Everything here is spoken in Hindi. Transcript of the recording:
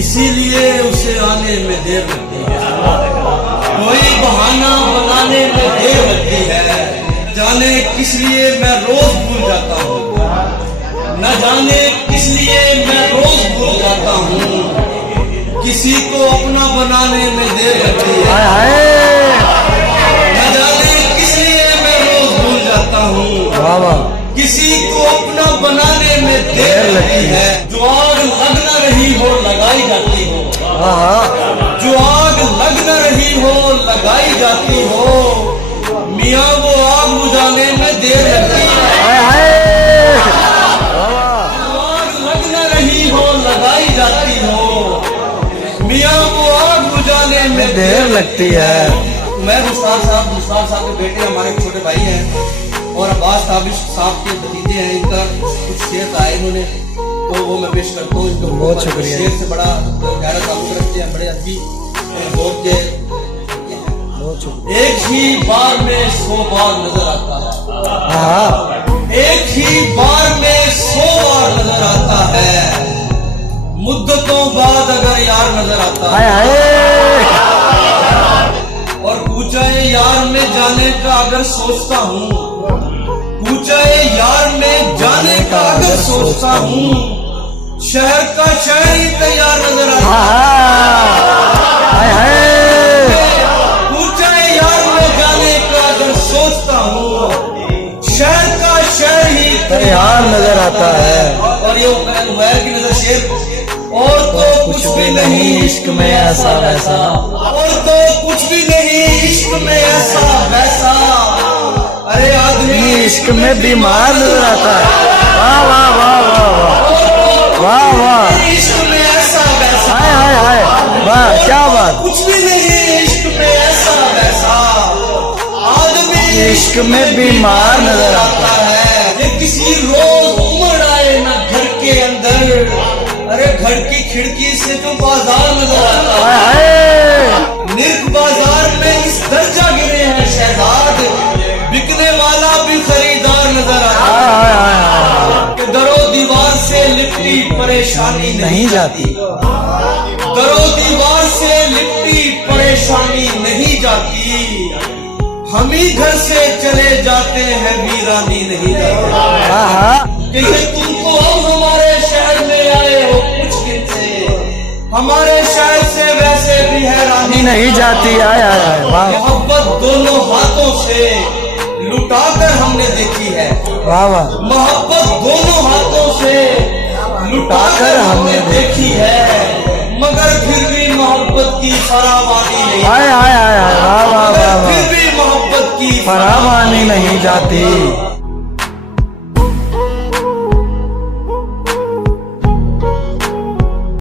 इसीलिए उसे आने में देर लगती है। कोई बहाना बनाने में देर लगती है। जाने किस लिए मैं रोज भूल जाता हूँ, न जाने किस लिए मैं रोज भूल जाता हूँ। किसी को अपना बनाने में देर लगती है। न जाने किस लिए मैं रोज भूल जाता हूँ। किसी को अपना बनाने में देर लगती है। जो आग लग न रही हो लगाई जाती हो, जो आग लग न रही हो लगाई जाती हो। मियाँ वो आग बुझाने में देर लगती है। जो आग लग न रही हो लगाई जाती हो। मियाँ वो आग बुझाने में देर लगती है। मैं मुश्ताक साहब के बेटे हमारे छोटे भाई हैं और अब्बास साहब के भतीजे हैं। इनका कुछ शेर आए इन्होंने, तो वो मैं पेश करता हूँ। इनको बहुत शुक्रिया। शेर से बड़ा गहरा ताल्लुक रखते हैं, बड़े अच्छी बहुत के। एक ही बार में 100 बार नजर आता है। एक ही बार में 100 बार नजर आता है। मुद्दतों बाद अगर यार नजर आता है। और पूछे यार में जाने का अगर सोचता हूँ, पूछे यार में जाने का अगर सोचता हूँ। शहर का शहर ही तैयार नजर आता है। पूछे यार में जाने का अगर सोचता हूँ। शहर का शहर ही तैयार नजर आता है। और ये उमैर की नजर शेर। और तो कुछ भी नहीं इश्क में ऐसा वैसा, और तो कुछ भी नहीं इश्क में ऐसा वैसा। अरे आदमी इश्क में बीमार नजर आता है। वाह वाह वाह वाह वाह वाह। इश्क में ऐसा वैसा, हाय हाय हाय, वाह क्या बात। कुछ भी नहीं इश्क में ऐसा वैसा। आदमी इश्क में बीमार नजर आता है। ये किसी रोज उमड़ आए ना घर के अंदर। अरे घर की खिड़की से जो बाजार नजर आता है। निर्ख बाजार में इस दर्जा गिरे हैं शहजाद। बिकने वाला भी खरीदार नजर आता है। कि दरो दीवार से लिपटी परेशानी नहीं जाती। दरो दीवार से लिपटी परेशानी नहीं जाती। हम ही घर से चले जाते हैं, वीरानी नहीं जाती। कि तुमको अब हमारे शहर में आए हो कुछ दिन से, हमारे शहर से वैसे भी हैरानी नहीं जाती। मोहब्बत दोनों हाथों से लुटाकर हमने देखी है। मोहब्बत दोनों हाथों से लुटाकर हमने देखी है। मगर फिर भी मोहब्बत की फरावानी नहीं, मगर फिर भी मोहब्बत की फरावानी नहीं जाती।